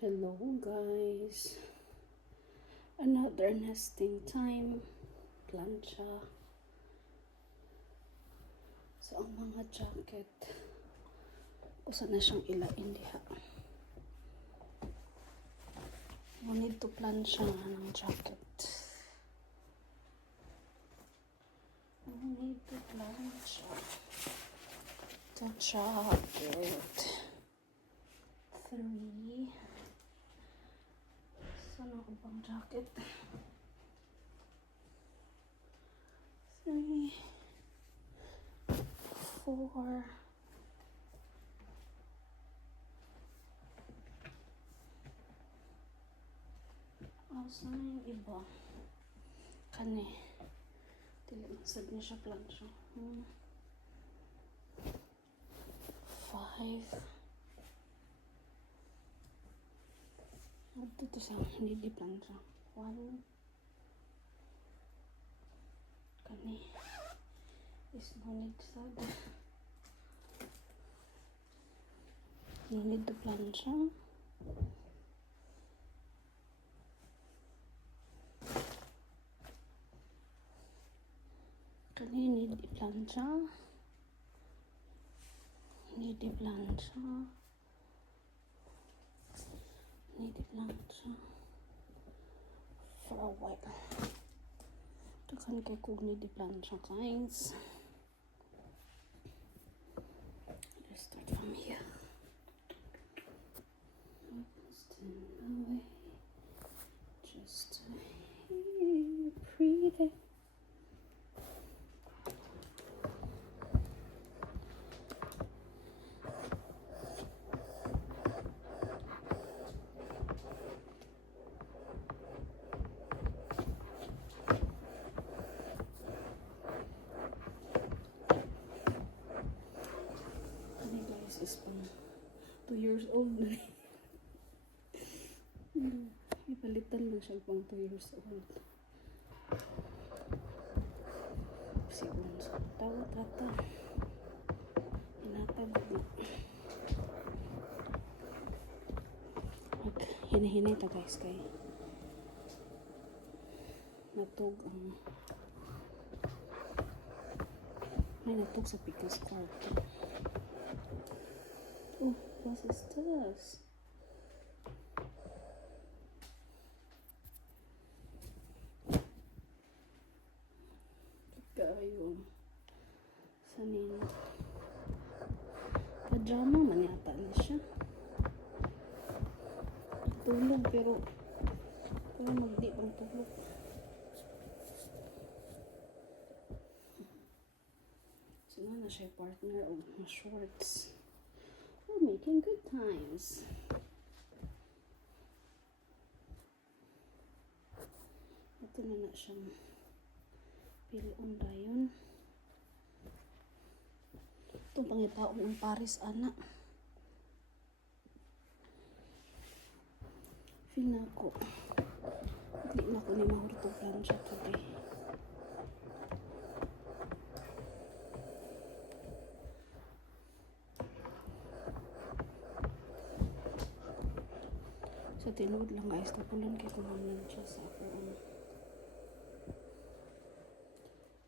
Hello guys, another nesting time, plancha. So ang mga jacket, usa na siyang ilain diha. You need to plancha nga ng jacket. You need to plancha the jacket. 3. Sana ko bang jacket? 3, 4. Saan na yung iba? Kani. Dili masad niya siya plancha. 5. Ito sa hindi di plancha. 1. Kani. Is no need sad. No need to plancha. Kani need i-plancha. Need i-plancha. Need i-plancha. For a while. Ito kan kay kung need i-plancha guys. Let's start from here. Stand away. Just breathe it. Is pang 2 years old na ipalitan lang siya pang 2 years old. Sigun sa tawa tata hinatag na hinahinay ta guys kay natog ang may natog sa pickles kwarto. Oh, was ist das? Kayo. Sanina. Pajama man yata na siya. Tulog pero magdi pang tulog. Sino na siya partner of my shorts. We're making good times. Ito na siyang pilon dayon. Itong pangitaon ng Paris, anak. Feel na ako. Hindi na ako ni mahurtog plancha today. Sa tinuod lang guys, tapulan kay kumanan siya sa ako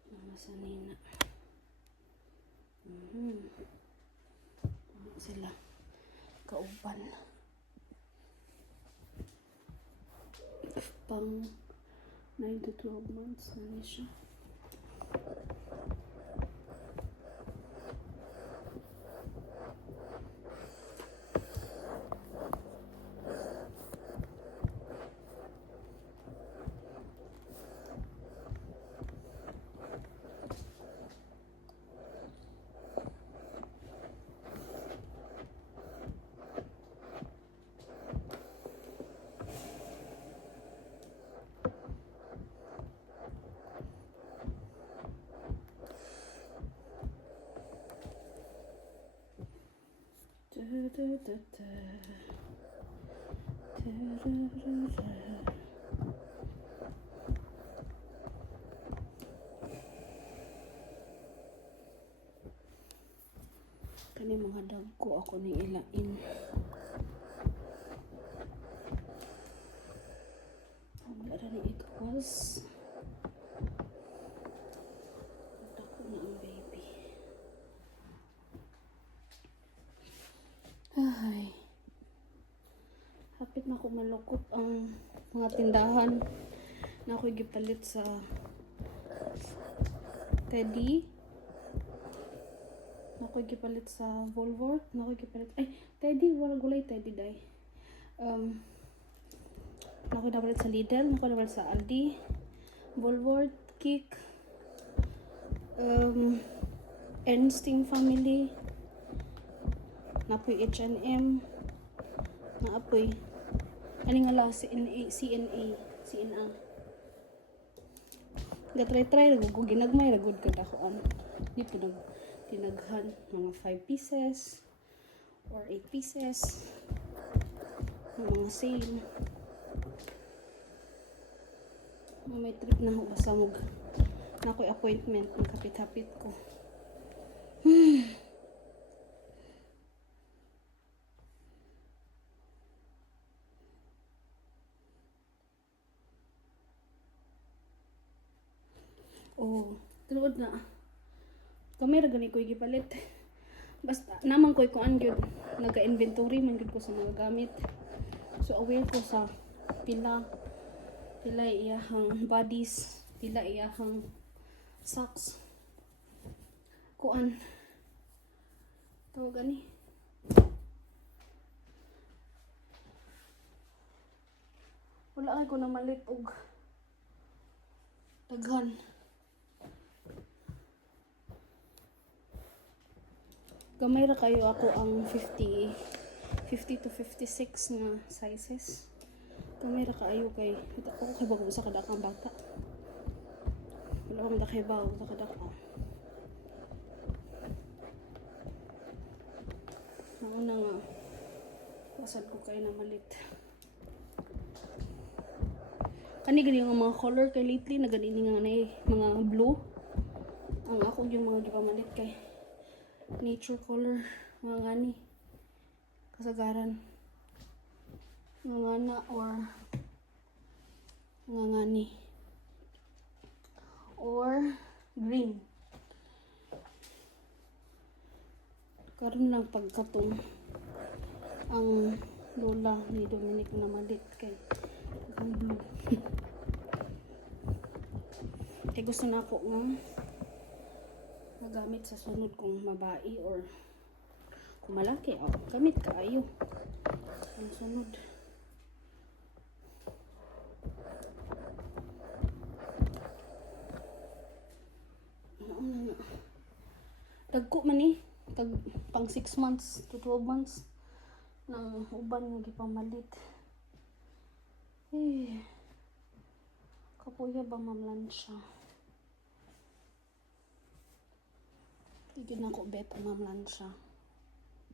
mga sanina. Sila kauban pang 9 to 12 months na ni siya. Kani mga dagko ako ni ilain. hapit na ako malukot ang mga tindahan na ako'y gipalit sa Teddy. Na ako'y gipalit sa Volvort. Na ako'y gipalit, ay, Teddy, wala gulay Teddy day. Na ako'y napalit sa Lidl, na ako'y napalit sa Aldi, Volvort, Kik, Ensting Family, napoy H&M, naapoy ano nga lang CNA gatry ginagmay ragod ka dakuan di po tinaghan mga 5 pieces or 8 pieces ng mga sale. May trip na ako basamog na ako'y appointment ng kapit-hapit ko. Oh, tulod na. Kamay ra gani ko'y gipalit. Basta naman ko'y kuan gyud, naga-inventory man gyud ko sa mga gamit. So aware ko sa pila iyahang bodies, pila iyahang socks. Kuan. Tawag gani. Wala ko na malit og daghan. Gamay ra kayo ako ang 50 to 56 na sizes. Gamay ra kaayo kay ako kay bago sa kadakang bata. Wala akong dakay bago sa kadaka. Nauna nga pasad ko kayo na malit. Kani gani yung mga color kay lately na ganini nga na mga blue. Ang ako yung mga gipamalit kay nature color, mga gani kasagaran mga ngana or mga ngani or green. Karon lang pagkatong ang lola ni Dominic na malit kay ang blue. Kaya gusto na ako nga magamit sa sunod kung mabai or kung malaki. Oh, gamit kaayo ang sunod. Dagko man eh. Pang 6 months to 12 months ng uban nga gipamalit. Eh, kapuya ba mamlansya? Hindi na ako bet mamlansya.